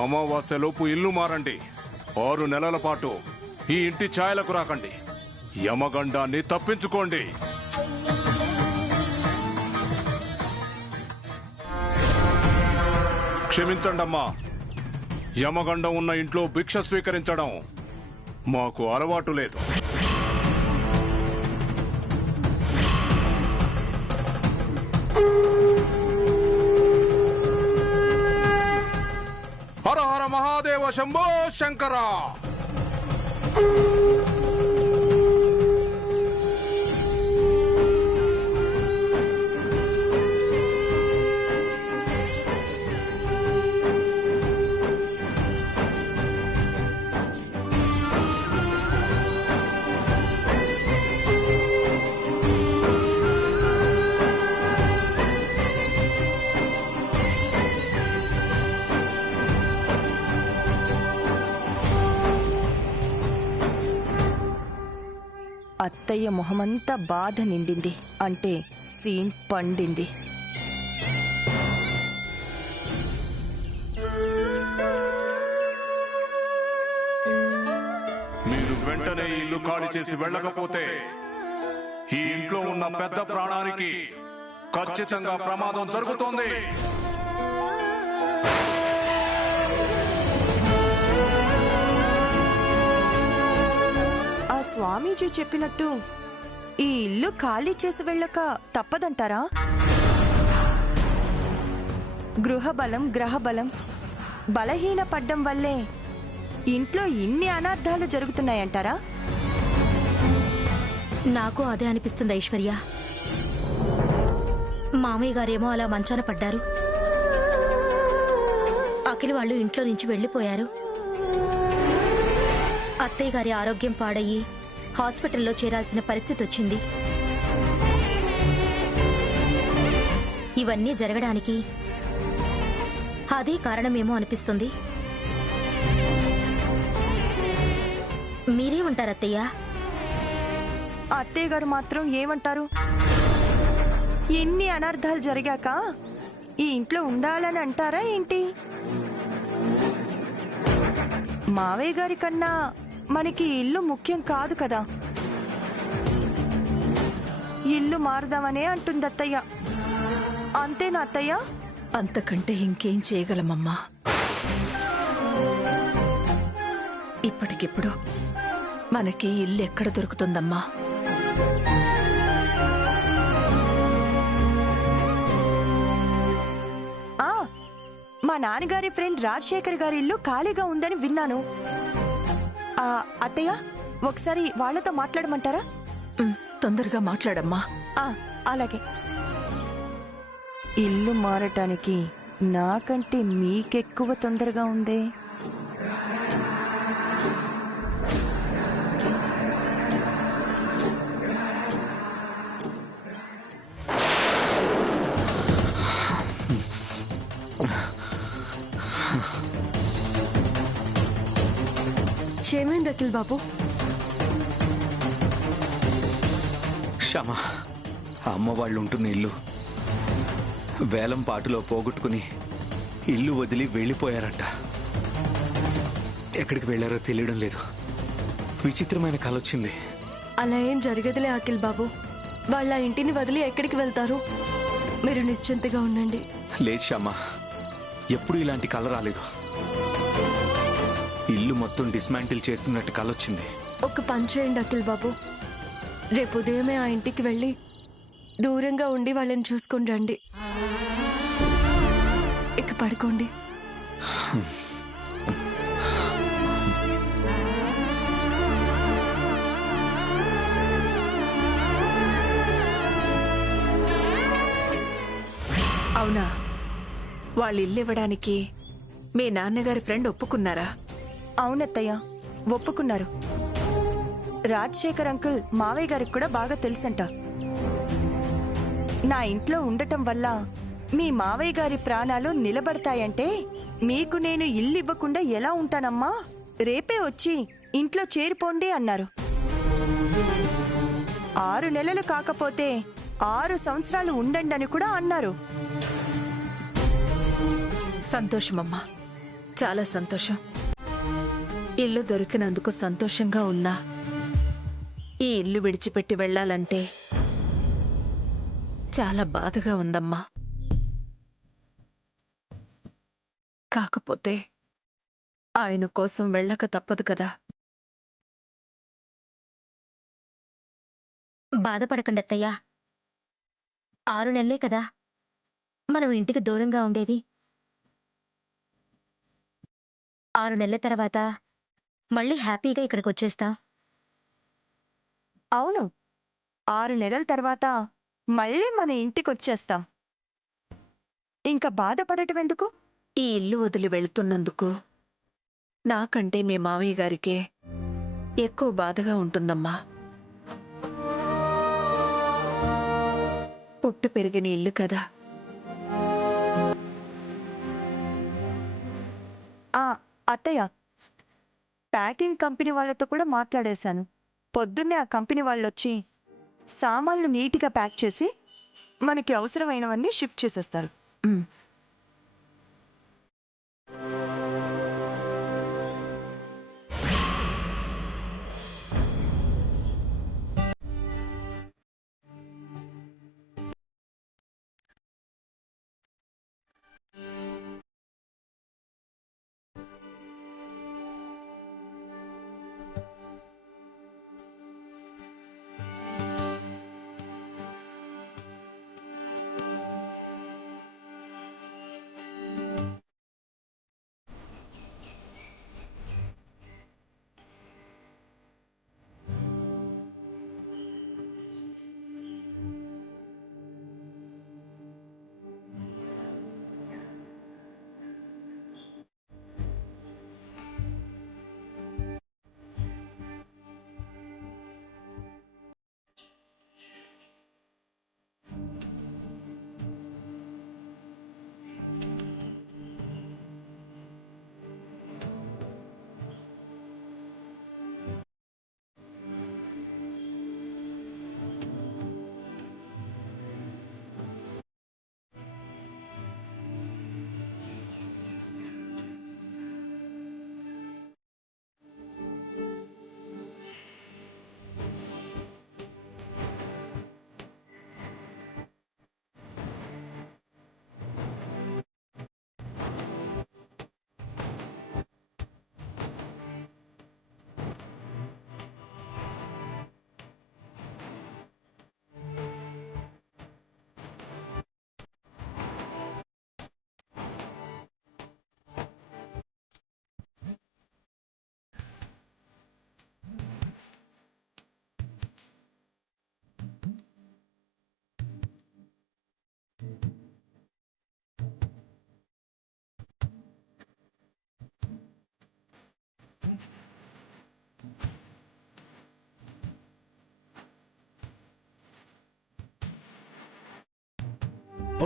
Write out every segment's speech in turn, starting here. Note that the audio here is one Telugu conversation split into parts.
అమావాస్యలోపు ఇల్లు మారండి. 6 నెలల పాటు ఈ ఇంటి ఛాయలకు రాకండి. యమగండాన్ని తప్పించుకోండి. క్షమించండమ్మా, యమగండం ఉన్న ఇంట్లో భిక్ష స్వీకరించడం మాకు అలవాటు లేదు. హర హర మహాదేవ శంభో శంకర. అత్తయ్య మొహమంతా బాధ నిండింది. అంటే సీన్ పండింది. మీరు వెంటనే ఇల్లు ఖాళీ చేసి వెళ్ళకపోతే ఈ ఇంట్లో ఉన్న పెద్ద ప్రాణానికి ఖచ్చితంగా ప్రమాదం జరుగుతోంది. స్వామీజీ చెప్పినట్టు ఈ ఇల్లు ఖాళీ చేసి వెళ్ళక తప్పదంటారా? గృహబలం గ్రహబలం బలహీన పడ్డం వల్లే ఇంట్లో ఇన్ని అనర్థాలు జరుగుతున్నాయంటారా? నాకు అదే అనిపిస్తుంది ఐశ్వర్య. మామయ్య గారేమో అలా మంచాన పడ్డారు, అఖిల్ వాళ్ళు ఇంట్లో నుంచి వెళ్లిపోయారు. అత్తయ్య గారి ఆరోగ్యం పాడయ్యి హాస్పిటల్లో చేరాల్సిన పరిస్థితి వచ్చింది. ఇవన్నీ జరగడానికి అదే కారణమేమో అనిపిస్తుంది. మీరేమంటారు అత్తయ్య? అత్తయ్య గారు మాత్రం ఏమంటారు? ఎన్ని అనర్థాలు జరిగాక ఈ ఇంట్లో ఉండాలని అంటారా ఏంటి? మావయ్య గారి కన్నా మనకి ఇల్లు ముఖ్యం కాదు కదా. ఇల్లు మారదామనే అంటుంది అత్తయ్య. అంతేనా అత్తయ్య? అంతకంటే ఇంకేం చేయగలమమ్మా. ఇప్పటికిప్పుడు మనకి ఇల్లు ఎక్కడ దొరుకుతుందమ్మా? మా నాన్నగారి ఫ్రెండ్ రాజశేఖర్ గారి ఇల్లు ఖాళీగా ఉందని విన్నాను. అత్తయ్య, ఒకసారి వాళ్లతో మాట్లాడమంటారా? తొందరగా మాట్లాడమ్మా. అలాగే. ఇల్లు మారటానికి నాకంటే మీకెక్కువ తొందరగా ఉందే. ఏమైంది అఖిల్ బాబు? క్షమ, అమ్మ వాళ్ళు ఉంటున్న ఇల్లు వేలం పాటులో పోగొట్టుకుని ఇల్లు వదిలి వెళ్ళిపోయారంట. ఎక్కడికి వెళ్లారో తెలియడం లేదు. విచిత్రమైన కల వచ్చింది. అలా ఏం జరగదులే అఖిల్ బాబు. వాళ్ళ ఇంటిని వదిలి ఎక్కడికి వెళ్తారు? మీరు నిశ్చింతగా ఉండండి. లేదు క్షమ, ఎప్పుడు ఇలాంటి కల రాలేదు. ఇల్లు మొత్తం డిస్మాంటిల్ చేస్తున్నట్టు కలొచ్చింది. ఒక పని చేయండి అఖిల్ బాబు, రేపు ఉదయమే ఆ ఇంటికి వెళ్ళి దూరంగా ఉండి వాళ్ళని చూసుకొని రండి. ఇక పడుకోండి. అవునా? వాళ్ళు ఇల్లు ఇవ్వడానికి మీ నాన్నగారి ఫ్రెండ్ ఒప్పుకున్నారా? అవునత్తయ్య, ఒప్పుకున్నారు. రాజశేఖర్ అంకుల్ మావయ్య గారికి కూడా బాగా తెలుసంట. నా ఇంట్లో ఉండటం వల్ల మీ మావయ్య గారి ప్రాణాలు నిలబడతాయంటే మీకు నేను ఇల్లు ఇవ్వకుండా ఎలా ఉంటానమ్మా? రేపే వచ్చి ఇంట్లో చేరిపోండి అన్నారు. 6 నెలలు కాకపోతే 6 సంవత్సరాలు ఉండండి అని కూడా అన్నారు. సంతోషమమ్మా. చాలా సంతోషం. ఇల్లు దొరికినందుకు సంతోషంగా ఉన్నా ఈ ఇల్లు విడిచిపెట్టి వెళ్ళాలంటే చాలా బాధగా ఉందమ్మా. కాకపోతే ఆయన కోసం వెళ్ళక తప్పదు కదా. బాధపడకండి అత్తయ్య. 6 నెలలే కదా మనం ఇంటికి దూరంగా ఉండేది. 6 నెలల తర్వాత మళ్ళీ హ్యాపీగా ఇక్కడికి వచ్చేస్తాం. అవును, 6 నెలల తర్వాత మళ్ళీ మన ఇంటికి వచ్చేస్తాం. ఇంకా బాధపడటం ఎందుకు? ఈ ఇల్లు వదిలి వెళ్తున్నందుకు నాకంటే మీ మావయ్య గారికే ఎక్కువ బాధగా ఉంటుందమ్మా. పుట్టి పెరిగిన ఇల్లు కదా. అత్తయ్య, ప్యాకింగ్ కంపెనీ వాళ్ళతో కూడా మాట్లాడేశాను. పొద్దున్నే ఆ కంపెనీ వాళ్ళు వచ్చి సామాన్లు నీట్గా ప్యాక్ చేసి మనకి అవసరమైనవన్నీ షిఫ్ట్ చేసేస్తారు. ఉమ్.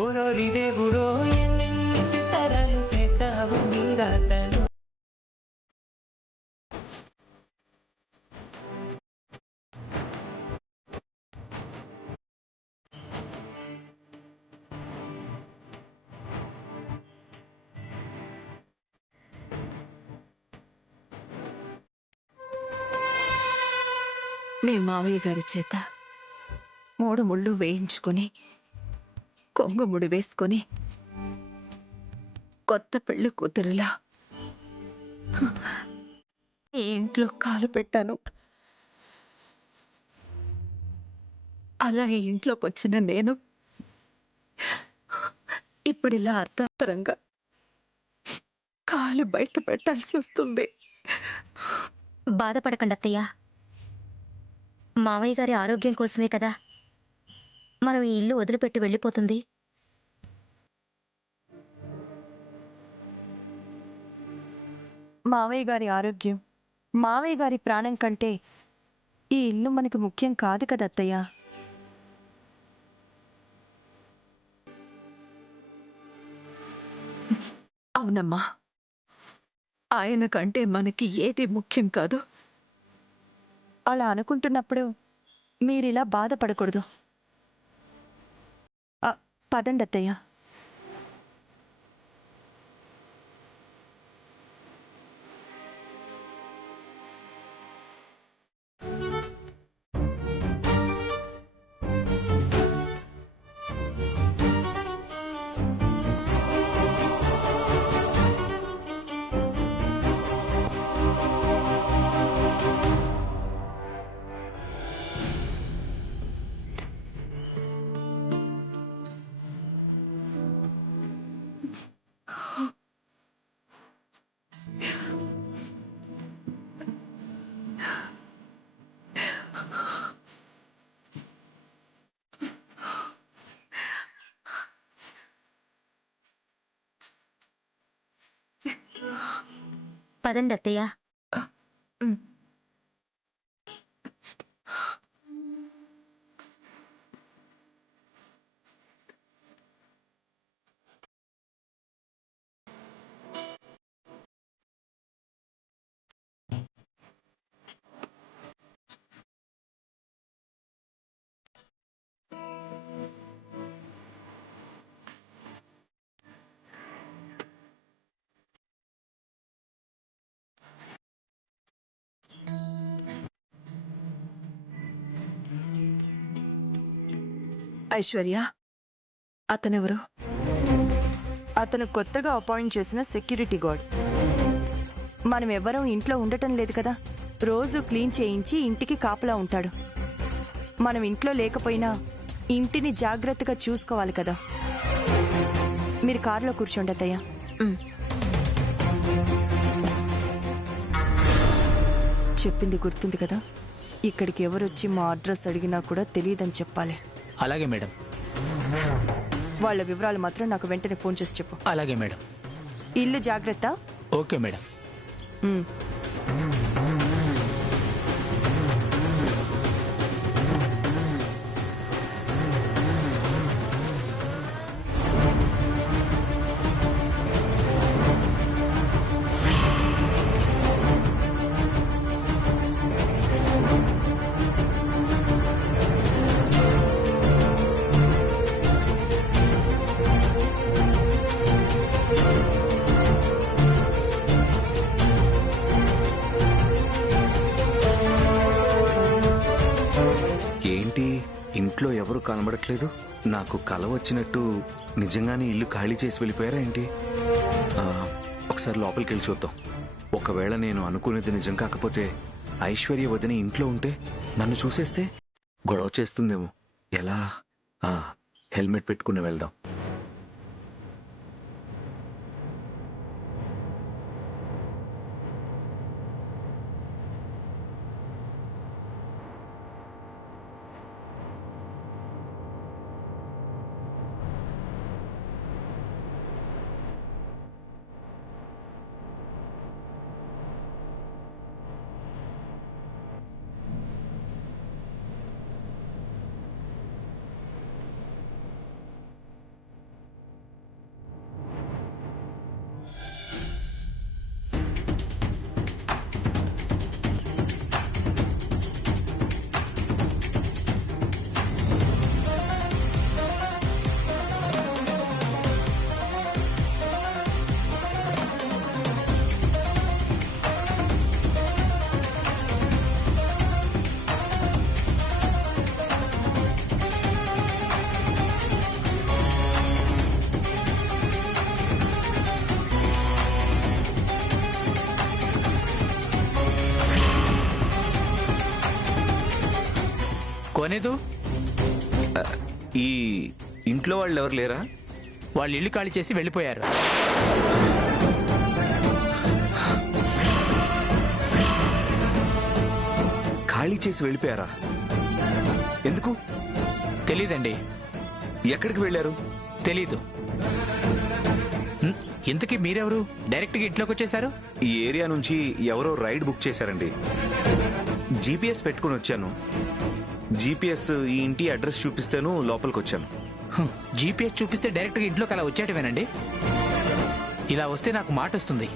ఓరోరి దేవుడో ఎన్నెన్ని తరాలు చేస్తావు నీ రాతను. మీ మావయ్య గారి చేత 3 ముళ్ళు వేయించుకొని కొంగు ముడి వేసుకొని కొత్త పెళ్లి కూతురులా ఈ ఇంట్లో కాలు పెట్టాను. అలా ఈ ఇంట్లోకి వచ్చిన నేను ఇప్పుడు ఇలా అర్థాంతరంగా కాలు బయట పెట్టాల్సి వస్తుంది. బాధపడకండి అత్తయ్య. మావయ్య గారి ఆరోగ్యం కోసమే కదా మనం ఈ ఇల్లు వదిలిపెట్టి వెళ్ళిపోతుంది. మావయ్య గారి ఆరోగ్యం, మావయ్య గారి ప్రాణం కంటే ఈ ఇల్లు మనకు ముఖ్యం కాదు కదా అత్తయ్య. అవునమ్మా, ఆయన కంటే మనకి ఏది ముఖ్యం కాదు. అలా అనుకుంటున్నప్పుడు మీరిలా బాధపడకూడదు. పదండి అత్తయ్య. పదండి అత్తయ్య. ఐశ్వర్య, అతనెవరు? అతను కొత్తగా అపాయింట్ చేసిన సెక్యూరిటీ గార్డ్. మనం ఎవరం ఇంట్లో ఉండటం లేదు కదా, రోజు క్లీన్ చేయించి ఇంటికి కాపలా ఉంటాడు. మనం ఇంట్లో లేకపోయినా ఇంటిని జాగ్రత్తగా చూసుకోవాలి కదా. మీరు కారులో కూర్చోండి అత్తయ్య. చెప్పింది గుర్తుంది కదా, ఇక్కడికి ఎవరొచ్చి మా అడ్రస్ అడిగినా కూడా తెలియదని చెప్పాలి. అలాగే మేడం. వాళ్ళ వివరాలు మాత్రం నాకు వెంటనే ఫోన్ చేసి చెప్పు. అలాగే మేడం. ఇల్లు జాగ్రత్త. Okay madam. ఏంటి ఇంట్లో ఎవరు కనబడట్లేదు? నాకు కల వచ్చినట్టు నిజంగానే ఇల్లు ఖాళీ చేసి వెళ్ళిపోయారా ఏంటి? ఒకసారి లోపలికి వెళ్ళి చూద్దాం. ఒకవేళ నేను అనుకునేది నిజం కాకపోతే ఐశ్వర్య వదిన ఇంట్లో ఉంటే నన్ను చూసేస్తే గొడవ చేస్తుందేమో. ఎలా? హెల్మెట్ పెట్టుకుని వెళ్దాం. కొనేదు, ఈ ఇంట్లో వాళ్ళు ఎవరు లేరా? వాళ్ళు ఇల్లు ఖాళీ చేసి వెళ్ళిపోయారు. ఖాళీ చేసి వెళ్ళిపోయారా? ఎందుకు? తెలీదండి. ఎక్కడికి వెళ్ళారు? తెలీదు. ఇంతకీ మీరెవరు? డైరెక్ట్గా ఇంట్లోకి వచ్చేసారు? ఈ ఏరియా నుంచి ఎవరో రైడ్ బుక్ చేశారండి. జీపీఎస్ పెట్టుకుని వచ్చాను. జీపీఎస్ ఈ ఇంటి అడ్రస్ చూపిస్తేను లోపలికి వచ్చాను. జీపీఎస్ చూపిస్తే డైరెక్ట్గా ఇంట్లోకి అలా వచ్చేయటమేనండి? ఇలా వస్తే నాకు మాట వస్తుంది.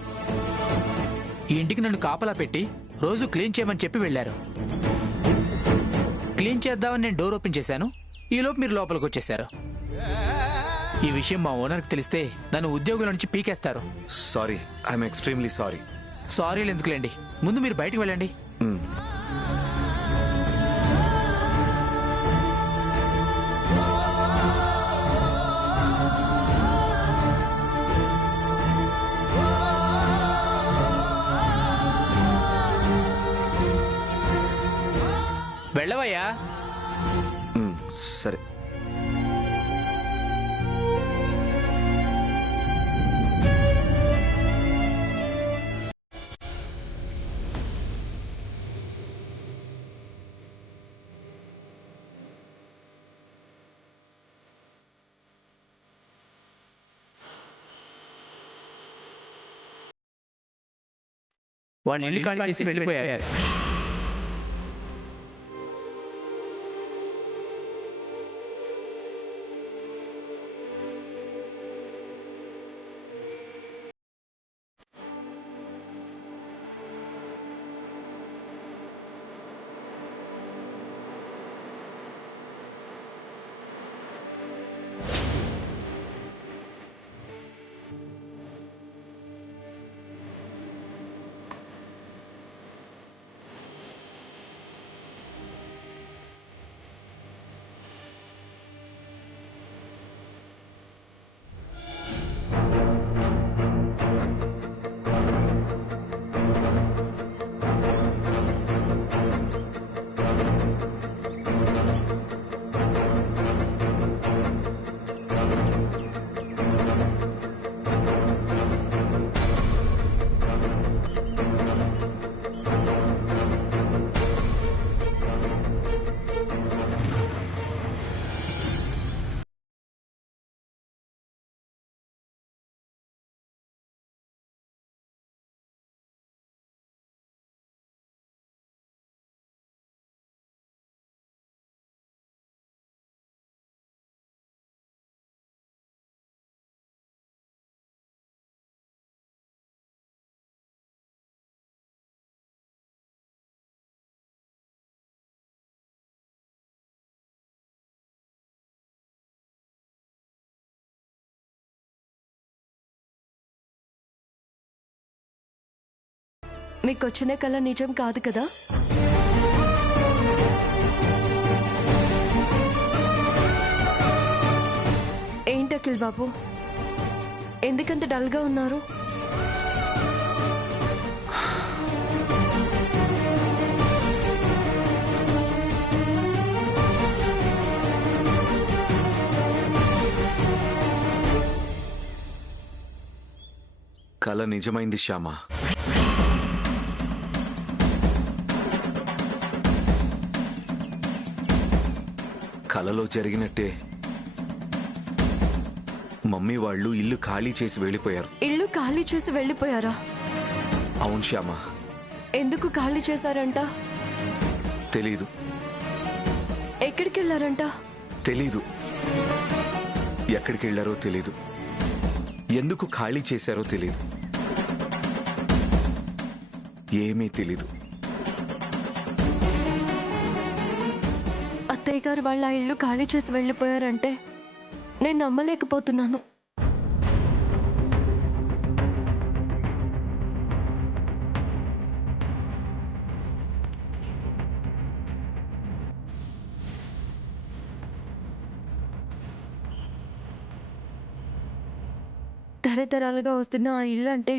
ఈ ఇంటికి నన్ను కాపలా పెట్టి రోజు క్లీన్ చేయమని చెప్పి వెళ్ళారు. క్లీన్ చేద్దామని నేను డోర్ ఓపెన్ చేశాను. ఈలోపు మీరు లోపలికి వచ్చేసారు. ఈ విషయం మా ఓనర్కి తెలిస్తే నన్ను ఉద్యోగుల నుంచి పీకేస్తారు. Sorry, I'm extremely sorry. సారీలు ఎందుకులేండి, ముందు మీరు బయటికి వెళ్ళండి. వెళ్ళవయ్యా. సరే. వాళ్ళు ఇల్లు ఖాళీ చేసి వెళ్ళిపోయారు. మీకు వచ్చిన కళ నిజం కాదు కదా? ఏంటి అఖిల్ బాబు, ఎందుకంత డల్గా ఉన్నారు? కల నిజమైంది శ్యామ. కలలో జరిగినట్టే మమ్మీ వాళ్ళు ఇల్లు ఖాళీ చేసి వెళ్ళిపోయారు. ఇల్లు ఖాళీ చేసి వెళ్ళిపోయారా? అవును శ్యామ. ఎందుకు ఖాళీ చేశారంట? తెలీదు. ఎక్కడికి వెళ్ళారంట? తెలీదు. ఎక్కడికి వెళ్ళారో తెలీదు. ఎందుకు ఖాళీ చేశారో తెలీదు. ఏమీ తెలీదు. అత్తయ్య గారు వాళ్ళ ఇల్లు ఖాళీ చేసి వెళ్ళిపోయారంటే నేను నమ్మలేకపోతున్నాను. తరతరాలుగా వస్తున్న ఆ ఇల్లు అంటే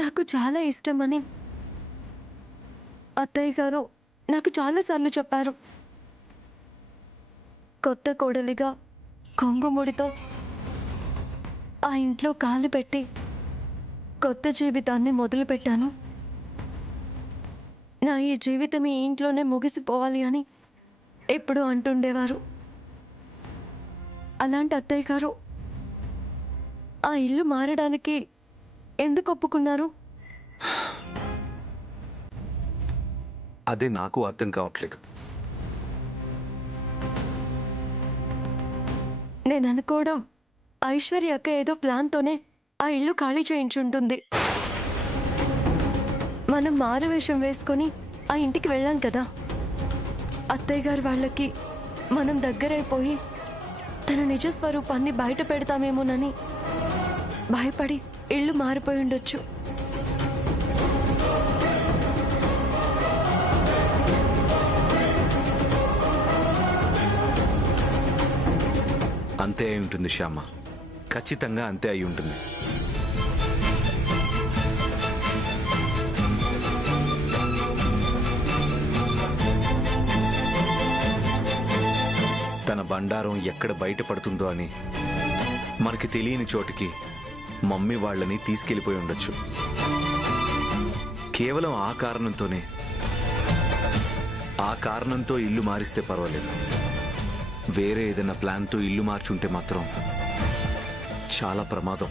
నాకు చాలా ఇష్టమని అత్తయ్య గారు నాకు చాలాసార్లు చెప్పారు. కొత్త కోడలిగా కొంగుముడితో ఆ ఇంట్లో కాలు పెట్టి కొత్త జీవితాన్ని మొదలుపెట్టాను. నా ఈ జీవితం ఈ ఇంట్లోనే ముగిసిపోవాలి అని ఎప్పుడూ అంటుండేవారు. అలాంటి అత్తయ్య గారు ఆ ఇల్లు మారడానికి ఎందుకు ఒప్పుకున్నారు? అదే నాకు అర్థం కావట్లేదు. నేను అనుకోవడం ఐశ్వర్య అక్క ఏదో ప్లాన్తోనే ఆ ఇల్లు ఖాళీ చేయించుంటుంది. మనం మారువేషం వేసుకొని ఆ ఇంటికి వెళ్ళాం కదా. అత్తయ్య గారు వాళ్ళకి మనం దగ్గరైపోయి తన నిజ స్వరూపాన్ని బయట పెడతామేమోనని భయపడి ఇల్లు మారిపోయి ఉండొచ్చు. అంతే అయి ఉంటుంది శ్యామ. ఖచ్చితంగా అంతే అయి ఉంటుంది. తన బండారం ఎక్కడ బయటపడుతుందో అని మనకి తెలియని చోటికి మమ్మీ వాళ్ళని తీసుకెళ్ళిపోయి ఉండొచ్చు. కేవలం ఆ కారణంతో ఇల్లు మారిస్తే పర్వాలేదు. వేరే ఏదైనా ప్లాన్తో ఇల్లు మార్చుంటే మాత్రం చాలా ప్రమాదం.